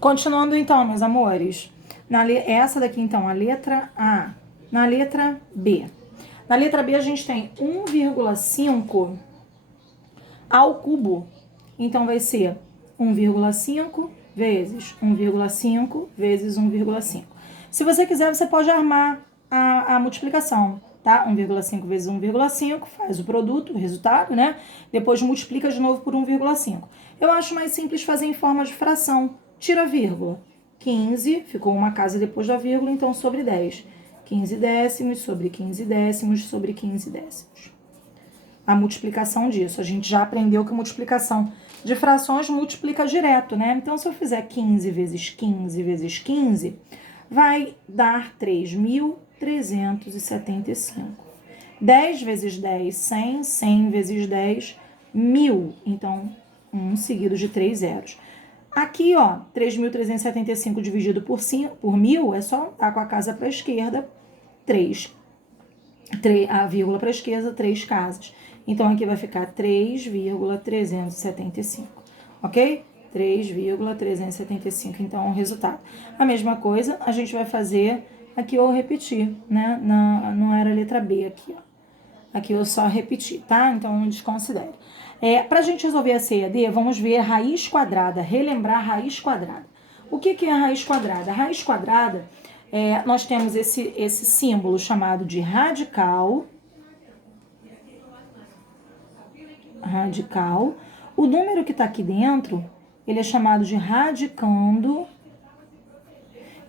Continuando então, meus amores. Essa daqui então, a letra A. Na letra B. Na letra B a gente tem 1,5 ao cubo. Então vai ser 1,5 vezes 1,5 vezes 1,5. Se você quiser, você pode armar a multiplicação, tá? 1,5 vezes 1,5 faz o produto, o resultado, né? Depois multiplica de novo por 1,5. Eu acho mais simples fazer em forma de fração. Tira a vírgula. 15, ficou uma casa depois da vírgula, então sobre 10. 15 décimos sobre 15 décimos sobre 15 décimos. A multiplicação disso. A gente já aprendeu que a multiplicação de frações multiplica direto, né? Então, se eu fizer 15 vezes 15 vezes 15, vai dar 3.375. 10 vezes 10, 100. 100 vezes 10, 1.000. Então, um seguido de 3 zeros. Aqui, ó, 3.375 dividido por 1.000 é só dar com a casa para a esquerda, 3. A vírgula para a esquerda, 3 casas. Então, aqui vai ficar 3,375, ok? 3,375, então, o resultado. A mesma coisa, a gente vai fazer aqui eu repetir, né? Não era a letra B aqui, ó. Aqui eu só repeti, tá? Então, não desconsidere. Para a gente resolver a C e a D, vamos ver raiz quadrada, relembrar a raiz quadrada. O que é a raiz quadrada? A raiz quadrada, nós temos esse símbolo chamado de radical. Radical. O número que está aqui dentro, ele é chamado de radicando.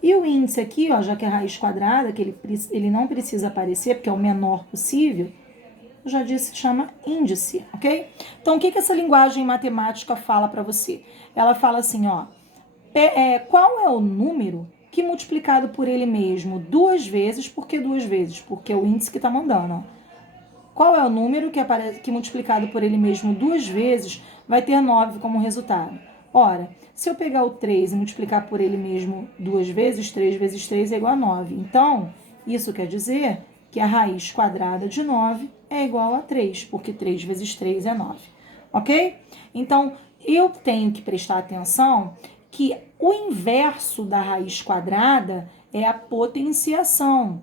E o índice aqui, ó, já que é raiz quadrada, que ele não precisa aparecer, porque é o menor possível, eu já disse que chama índice, ok? Então, o que essa linguagem matemática fala para você? Ela fala assim, ó, qual é o número que multiplicado por ele mesmo 2 vezes, por que 2 vezes? Porque é o índice que está mandando, ó. Qual é o número que multiplicado por ele mesmo 2 vezes vai ter 9 como resultado? Ora, se eu pegar o 3 e multiplicar por ele mesmo 2 vezes, 3 vezes 3 é igual a 9. Então, isso quer dizer que a raiz quadrada de 9 é igual a 3, porque 3 vezes 3 é 9. Ok? Então, eu tenho que prestar atenção que o inverso da raiz quadrada é a potenciação.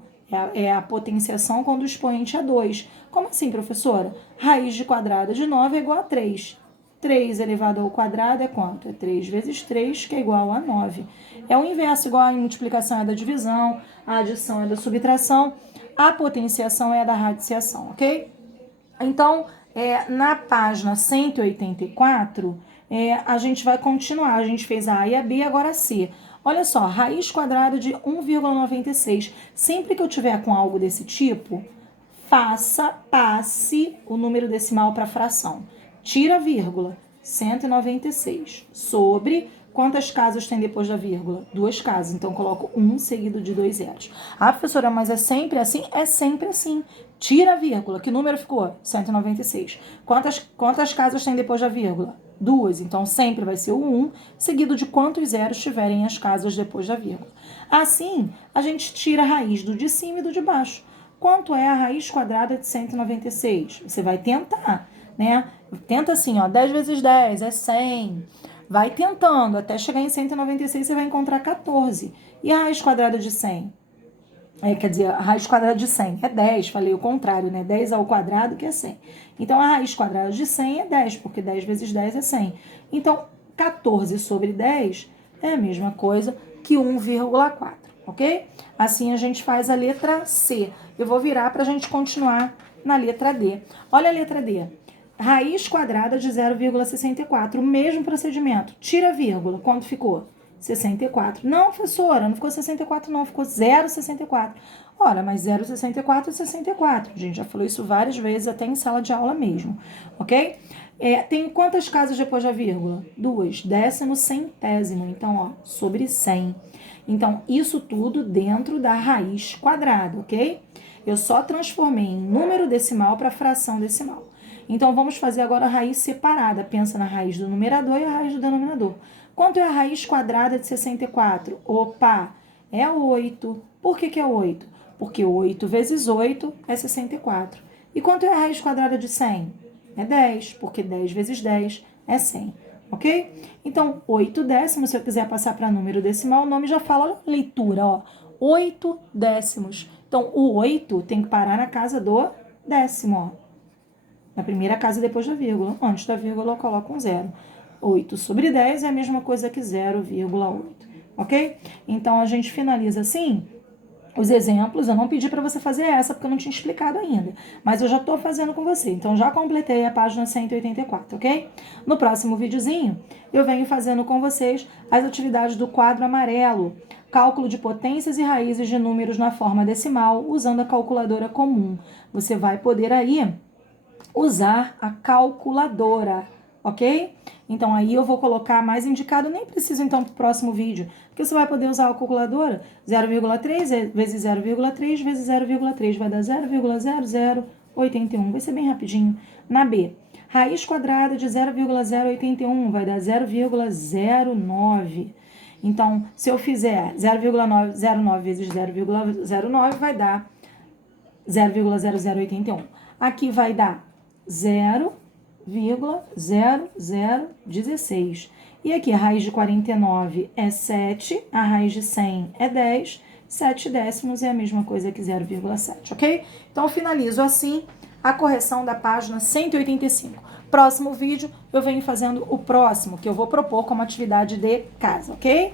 É a potenciação quando o expoente é 2. Como assim, professora? Raiz de quadrada de 9 é igual a 3. 3 elevado ao quadrado é quanto? É 3 vezes 3, que é igual a 9. É o inverso, igual a multiplicação é da divisão, a adição é da subtração, a potenciação é da radiciação, ok? Então, na página 184, a gente vai continuar. A gente fez a A e a B, agora a C. Olha só, raiz quadrada de 1,96. Sempre que eu tiver com algo desse tipo, passe o número decimal para fração. Tira a vírgula, 196, sobre quantas casas tem depois da vírgula? 2 casas, então coloco 1 seguido de 2 zeros. Ah, professora, mas é sempre assim? É sempre assim. Tira a vírgula, que número ficou? 196. Quantas casas tem depois da vírgula? 2, então sempre vai ser o 1, seguido de quantos zeros tiverem as casas depois da vírgula. Assim, a gente tira a raiz do de cima e do de baixo. Quanto é a raiz quadrada de 196? Você vai tentar, né? Tenta assim, ó, 10 vezes 10 é 100. Vai tentando, até chegar em 196 você vai encontrar 14. E a raiz quadrada de 100? Quer dizer, a raiz quadrada de 100 é 10, falei o contrário, né? 10 ao quadrado que é 100. Então, a raiz quadrada de 100 é 10, porque 10 vezes 10 é 100. Então, 14 sobre 10 é a mesma coisa que 1,4, ok? Assim a gente faz a letra C. Eu vou virar para a gente continuar na letra D. Olha a letra D. Raiz quadrada de 0,64, o mesmo procedimento. Tira a vírgula, quanto ficou? 64. Não, professora, não ficou 64 não, ficou 0,64. Ora, mas 0,64 é 64. A gente já falou isso várias vezes, até em sala de aula mesmo, ok? Tem quantas casas depois da vírgula? 2. Décimo centésimo. Então, ó, sobre 100. Então, isso tudo dentro da raiz quadrada, ok? Eu só transformei em número decimal para fração decimal. Então, vamos fazer agora a raiz separada. Pensa na raiz do numerador e a raiz do denominador. Quanto é a raiz quadrada de 64? Opa, é 8. Por que é 8? Porque 8 vezes 8 é 64. E quanto é a raiz quadrada de 100? É 10, porque 10 vezes 10 é 100. ok? Então, 8 décimos, se eu quiser passar para número decimal, o nome já fala, olha a leitura, ó, 8 décimos. Então, o 8 tem que parar na casa do décimo, ó. Na primeira casa depois da vírgula. Antes da vírgula eu coloco um zero. 8 sobre 10 é a mesma coisa que 0,8, ok? Então, a gente finaliza assim os exemplos. Eu não pedi para você fazer essa, porque eu não tinha explicado ainda. Mas eu já estou fazendo com você. Então, já completei a página 184, ok? No próximo videozinho, eu venho fazendo com vocês as atividades do quadro amarelo. Cálculo de potências e raízes de números na forma decimal, usando a calculadora comum. Você vai poder aí usar a calculadora, ok? Então, aí eu vou colocar mais indicado, nem preciso então para o próximo vídeo, porque você vai poder usar a calculadora 0,3 vezes 0,3 vezes 0,3, vai dar 0,0081, vai ser bem rapidinho. Na B, raiz quadrada de 0,081 vai dar 0,09. Então, se eu fizer 0,09 vezes 0,09, vai dar 0,0081. Aqui vai dar 0,0016. E aqui a raiz de 49 é 7, a raiz de 100 é 10, 7 décimos é a mesma coisa que 0,7, ok? Então, eu finalizo assim a correção da página 185. Próximo vídeo, eu venho fazendo o próximo, que eu vou propor como atividade de casa, ok?